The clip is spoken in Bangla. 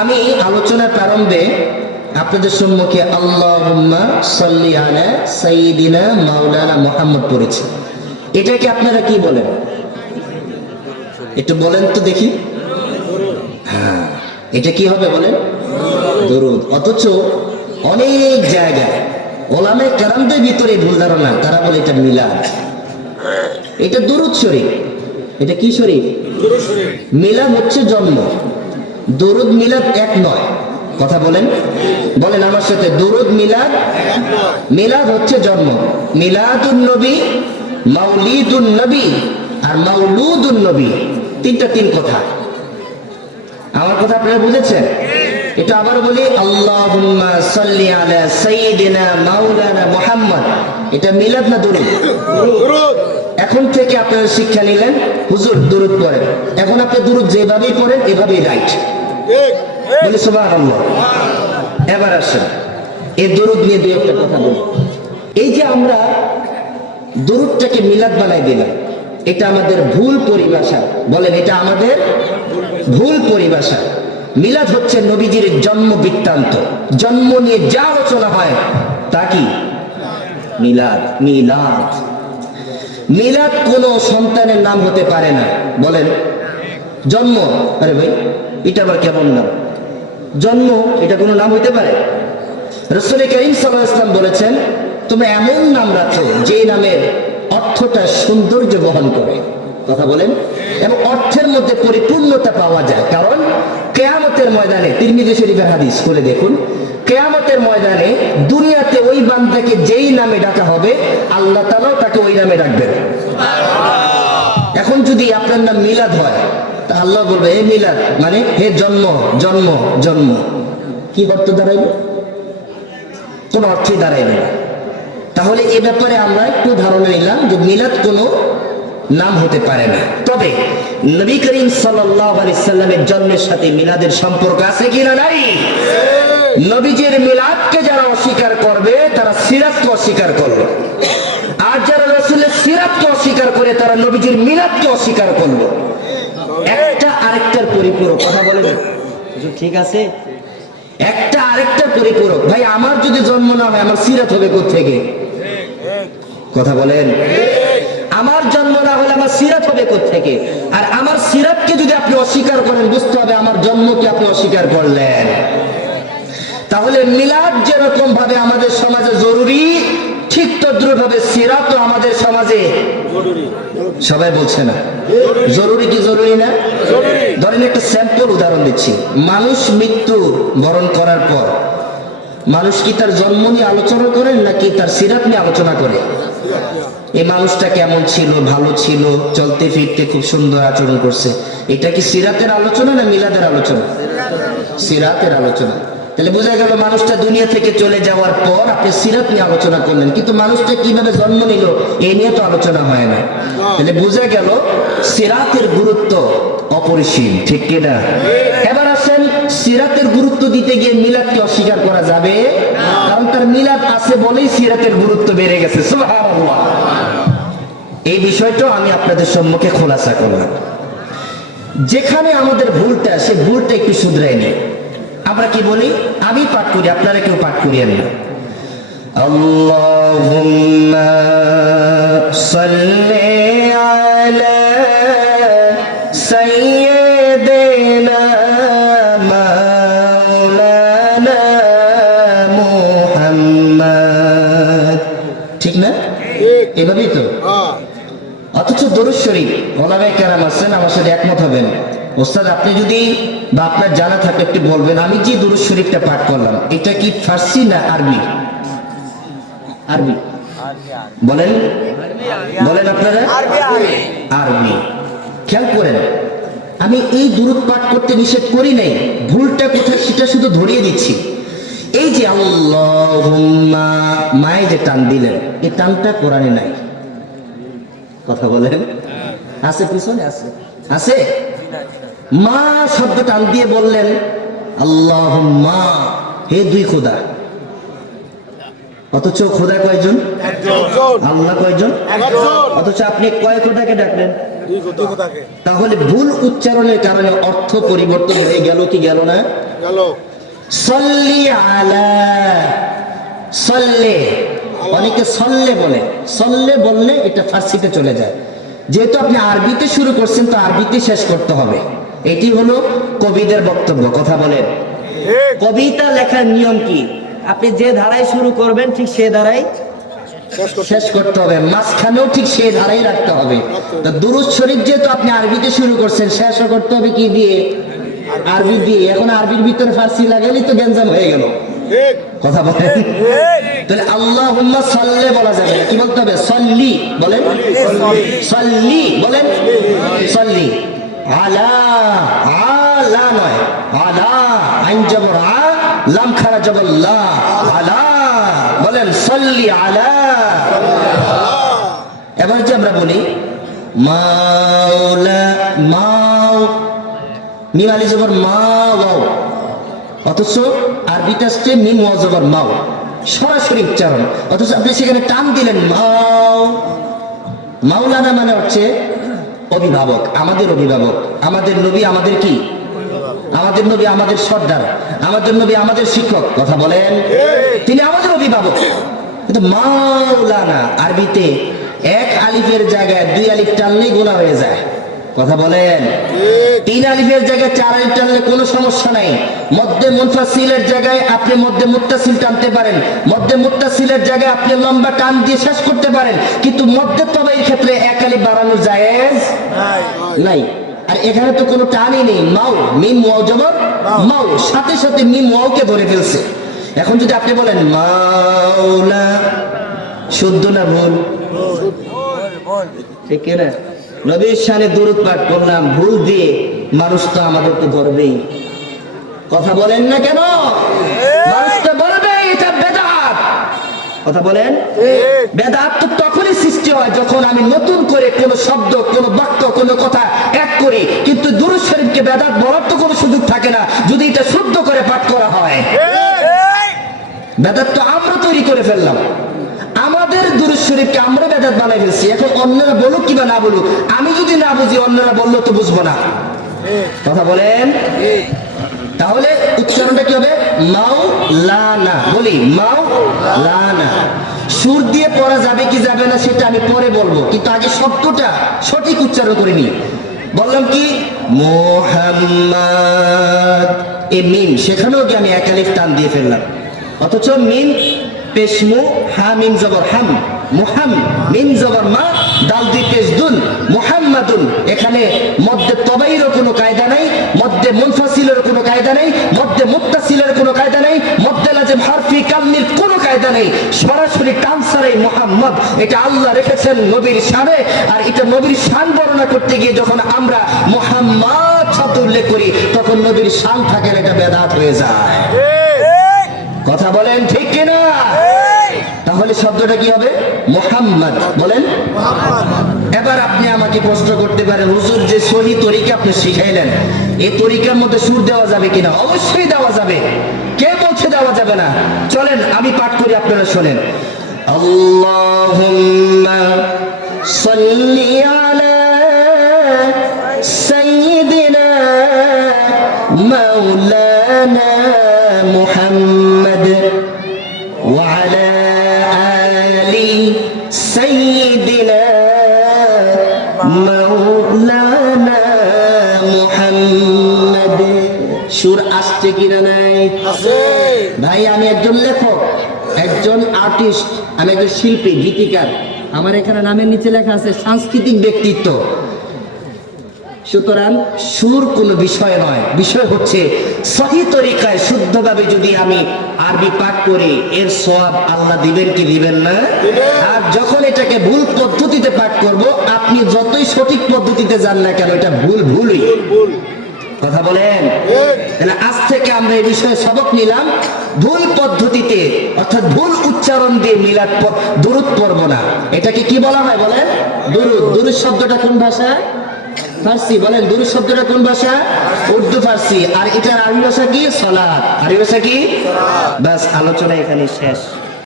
আমি আলোচনার প্রারম্ভে আপনাদের সম্মুখে আল্লাহুম্মা সাল্লি পড়েছি। এটাকে আপনারা কি বলেন? একটু বলেন তো দেখি। হ্যাঁ এটা কি হবে বলেন? দরুদ। অথচ অনেক জায়গায় ওলামে কারামদের ভিতরে ভুল ধারণা, তারা বলে এটা মিলাদ। এটা দরুদ শরীফ। এটা কি শরীফ? মিলাদ হচ্ছে জন্ম। দরুদ মিলাদ এক নয়। কথা বলেন। বলেন আমার সাথে দরুদ মিলাদ মিলাদ হচ্ছে জন্ম। মিলাদুন নবী মাউলিদুন নবী আর মাউলুদুন নবী। তিনটা তিন কথা। আমার কথা আপনারা বুঝেছেন? এটা আবার বলি আল্লাহুম্মা সাল্লি আলা সাইয়্যিদিনা মাওলানা মুহাম্মদ। এটা মিলাদ না দরুদ? এখন থেকে আপনারা শিক্ষা নিলেন হুজুর দরুদ পড়েন। এখন আপনি দরুদ যেভাবেই পড়েন এভাবেই রাইট। এবার আসেন। এই দরুদ নিয়ে একটা কথা এই যে আমরা দরুদটাকে মিলাদ বানাই দিলাম, এটা আমাদের ভুল পরিভাষা। বলেন, এটা আমাদের ভুল পরিভাষা। মিলাদ হচ্ছে নবীজির জন্ম বৃত্তান্ত। জন্ম নিয়ে যা আলোচনা হয়, তা কি? মিলাদ মিলাদ। মিলাদ কোন সন্তানের নাম হতে পারে না। বলেন, জন্ম। আরে ভাই এটা আবার কেমন নাম? জন্ম এটা কোনো নাম হইতে পারে? রসুল করিম সাল্লাহ ইসলাম বলেছেন তোমরা এমন নাম রাখো যে নামের অর্থটা সৌন্দর্য বহন করে। কথা বলেন। এবং অর্থের মধ্যে পরিপূর্ণতা পাওয়া যায়। কারণ কেয়ামতের ময়দানে তিরমিজি শরীফের হাদিস খুলে দেখুন কেয়ামতের ময়দানে দুনিয়াতে ওই বান্দাকে যেই নামে ডাকা হবে আল্লাহ তালাও তাকে ওই নামে ডাকবেন। এখন যদি আপনার নাম মিলাদ হয় তা আল্লাহ বলবে হে মিলাদ মানে হে জন্ম জন্ম জন্ম। কি অর্থ দাঁড়াইবে? কোন অর্থই দাঁড়াইবে না। তাহলে এ ব্যাপারে আমরা একটু ধারণা নিলাম যে মিলাদ কোনো নাম হতে পারে না। তবে নবী করিম সাল্লামের জন্মের সাথে মিলাদের সম্পর্ক আছে কিনা নাই? নবীজির মিলাদকে যারা অস্বীকার করবে, তারা সিরাতকে অস্বীকার করবে। আর যারা রসুলের সিরাতকে অস্বীকার করে, তারা নবীজির মিলাদকে অস্বীকার করবে। পরিপূরক, কথা বলে ঠিক আছে? একটা আরেকটা পরিপূরক। ভাই, আমার যদি জন্ম না হয়, আমার সিরাত হবে থেকে কথা বলেন। আমার জন্ম না হলে আমার সিরাত হবে থেকে আর আমার সিরাতকে যদি আপনি অস্বীকার করেন, বুঝতে হবে আমার জন্মকে আপনি অস্বীকার করলেন। তাহলে মিলাদ যেরকম ভাবে আমাদের সমাজে জরুরি ঠিক তদ্রুপ ভাবে সিরাতও আমাদের সমাজে সবাই বলছে না। জরুরি কি জরুরি না? ধরেন একটা স্যাম্পল উদাহরণ দিচ্ছি। মানুষ মৃত্যু বরণ করার পর মানুষ কি তার জন্ম নিয়ে আলোচনা করেন নাকি তার সিরাত নিয়ে আলোচনা করে? এই মানুষটা কেমন ছিল, ভালো ছিল, চলতে ফিরতে খুব সুন্দর আচরণ করছে। এটা কি সিরাতের আলোচনা না মিলাদের আলোচনা? সিরাতের আলোচনা। তাহলে বোঝা গেল মানুষটা দুনিয়া থেকে চলে যাওয়ার পর আপনি সিরাত নিয়ে আলোচনা করলেন, কিন্তু মানুষটা কীভাবে জন্ম নিল এই নিয়ে তো আলোচনা হয় না। তাহলে বোঝা গেল সিরাতের গুরুত্ব অপরিসীম, ঠিক কিনা এবার আসেন, সিরাতের গুরুত্ব দিতে গিয়ে মিলাদকে অস্বীকার করা যাবে? কারণ তার মিলাদ আছে বলেই সিরাতের গুরুত্ব বেড়ে গেছে এই বিষয়টা আমি আপনাদের সম্মুখে খোলাসা করলাম। যেখানে আমাদের ভুলটা সে ভুলটা একটু শুধরাই নেই। আমরা কি বলি? আমি পাঠ করি আপনারা কেউ পাঠ করিয়েন না। আল্লাহুম্মা সাল্লি আলা সাইয়্যিদিনা মাওলানা মুহাম্মদ। ঠিক না? এভাবেই তো। অথচ দরুদ শরীফ ওলামায়ে কেরাম আছেন আমার সাথে একমত হবেন। ওস্তাদ আপনি যদি বা আপনার জানা থাকে একটু বলবেন। আমি যে দরুদ শরীফটা পাঠ করলাম এটা কি ফার্সি না আরবি? আরবি। বলেন। বলেন আপনারা। আরবি খেয়াল করেন আমি এই দূরত পাঠ করতে নিষেধ করি নাই। ভুলটা কোথায় সেটা শুধু ধরিয়ে দিচ্ছি। এই যে আল্লাহুম্মা মায়ে যে টান দিলেন এই টানটা কোরআনে নাই। কথা বলেন। আছে পিছনে? আছে। আছে? মা শব্দ টান দিয়ে বললেন আল্লাহ মা হে দুই খোদা। অথচ খোদা কয়জন? আল্লাহ কয়জন? অথচ আপনি কয় খোদাকে ডাকলেন? তাহলে ভুল উচ্চারণের কারণে অর্থ পরিবর্তন হয়ে গেল কি গেল না? সল্লি আলা সল্লে। অনেকে সল্লে বলে। সল্লে বললে এটা ফার্সিতে চলে যায়। যেহেতু আপনি আরবিতে শুরু করছেন তো আরবিতে শেষ করতে হবে। এটি হলো কবিদের বক্তব্য কথা বলেন। কবিতা লেখার নিয়ম কি? আপনি যে ধারায় শুরু করবেন ঠিক সে ধারায় শেষ করতে হবে। মাঝখানেও ঠিক সেই ধারাই রাখতে হবে। তো দুরুদ শরীফ যেহেতু আপনি আরবিতে শুরু করছেন শেষও করতে হবে কি দিয়ে? আরবি দিয়ে। এখন আরবির ভিতরে ফার্সি লাগালেই তো গেঞ্জাম হয়ে গেল। কথা বলেন। তাহলে আল্লাহ সাল্লে বলা যাবে। কি বলতে হবে? সল্লি। বলেন। সল্লি। বলেন। সল্লি। আলা আলা নয়। আলা আইন জবর আ খারা জবর লা আলা, বলেন, সল্লি আলা। এবার যে আমরা বলি, মাওলা, মাও। মিম আলি জবর মা ওয়াও। অথচ আরবিতে আসছে মিম ওয়া জবর মাও। সরাসরি উচ্চারণ। অথচ আপনি সেখানে টান দিলেন মাও। মাওলানা মানে হচ্ছে অভিভাবক, আমাদের অভিভাবক, আমাদের নবী আমাদের কি? আমাদের নবী আমাদের সর্দার, আমাদের নবী আমাদের শিক্ষক, কথা বলেন। তিনি আমাদের অভিভাবক। কিন্তু মাওলানা আরবিতে এক আলিফের জায়গায় দুই আলিফ টানলেই গোলা হয়ে যায়। কথা বলেন। তিন আলিফের জায়গায় চার আলিফ টানলে কোনো সমস্যা নাই। মধ্যে মুনফাসিলের জায়গায় আপনি মধ্যে মুত্তাসিল টানতে পারেন। মধ্যে মুত্তাসিলের জায়গায় আপনি লম্বা টান দিয়ে শেষ করতে পারেন। কিন্তু মধ্যে তবে এই ক্ষেত্রে এক আলিফ বাড়ানো জায়েজ নাই। নাই। আর এখানে তো কোনো টানই নেই। মাও মিম ওয়াও জবর মাও সাথে সাথে মিম ওয়াওকে ধরে ফেলছে। এখন যদি আপনি বলেন মাওলা শুদ্ধ না ভুল? ঠিক না নবীর শানে দূরত পাঠ করলাম ভুল দিয়ে মানুষ তো আমাদেরকে ধরবেই। কথা বলেন না কেন? মানুষ তো এটা বেদাত। কথা বলেন? বেদাত তো তখনই সৃষ্টি হয় যখন আমি নতুন করে কোনো শব্দ কোনো বাক্য কোনো কথা এক করি কিন্তু দুরুদ শরীফকে বেদাত বলার তো কোনো সুযোগ থাকে না যদি এটা শুদ্ধ করে পাঠ করা হয়। বেদাত তো আমরা তৈরি করে ফেললাম। আমাদের শরীফকে আমরা বেদাত বানাই ফেলছি। এখন অন্যরা বলুক কিবা না বলুক, আমি যদি না বুঝি, অন্যরা বলল তো বুঝব না। কথা বলেন? তাহলে উচ্চারণটা কি হবে? মাও লানা বলি মাও লানা সুর দিয়ে পড়া যাবে কি যাবে না সেটা আমি পরে বলব, কিন্তু আগে শব্দটা সঠিক উচ্চারণ করে নি বললাম কি? মোহাম্মদ। এ মিম, সেখানেও কি আমি একালিফ টান দিয়ে ফেললাম। অথচ মিম পেশমু হা মিম জবর হাম মুহাম মিম জবর মা দাল দুই পেশ দুন মুহাম্মাদুন। এখানে মধ্যে তবাইরও কোনো কায়দা নাই মধ্যে মুনফাসিলের কোনো কায়দা নেই মধ্যে মুত্তাসিলের কোনো কায়দা নেই মধ্যে লাজেম হারফি কামনির কোনো কায়দা নেই। সরাসরি টানসারাই মুহাম্মদ এটা আল্লাহ রেখেছেন নবীর শানে আর এটা নবীর শান বর্ণনা করতে গিয়ে যখন আমরা মুহাম্মদ শব্দ উল্লেখ করি তখন নবীর শান থাকে এটা বেদাত হয়ে যায়। কথা বলেন ঠিক কিনা? তাহলে শব্দটা কি হবে? মোহাম্মদ। বলেন। এবার আপনি আমাকে প্রশ্ন করতে পারেন, হুজুর, যে সহি তরিকা আপনি শিখাইলেন এই তরিকার মধ্যে সুর দেওয়া যাবে কিনা? অবশ্যই দেওয়া যাবে। কে বলছে দেওয়া যাবে না? চলেন, আমি পাঠ করি, আপনারা শোনেন। আল্লাহুম্মা সাল্লি মাওলানা মুহাম্মদ সুর আসছে কিনা নাই? আছে ভাই আমি একজন লেখক একজন আর্টিস্ট আমি একজন শিল্পী গীতিকার। আমার এখানে নামের নিচে লেখা আছে সাংস্কৃতিক ব্যক্তিত্ব। সুতরাং সুর কোনো বিষয় নয়। বিষয় হচ্ছে সহি তরিকায় শুদ্ধভাবে যদি আমি আরবি পাঠ করি এর সব আল্লাহ দিবেন কি দিবেন না? আর যখন এটাকে ভুল পদ্ধতিতে পাঠ করব আপনি যতই সঠিক পদ্ধতিতে যান না কেন এটা ভুল ভুলই। ভুল কথা বলেন? তাহলে আজ থেকে আমরা এই বিষয়ে সবক নিলাম। ভুল পদ্ধতিতে অর্থাৎ ভুল উচ্চারণ দিয়ে মিলাদ দুরুদ পড়ব না। এটাকে কি বলা হয় বলেন? দুরুদ। দুরুদ শব্দটা কোন ভাষা ফার্সি বলেন দুরুদ শব্দটা কোন ভাষা? উর্দু ফার্সি। আর এটার আরবি ভাষা কি? সলাৎ। আরবি ভাষা কি? বাস আলোচনা এখানে শেষ।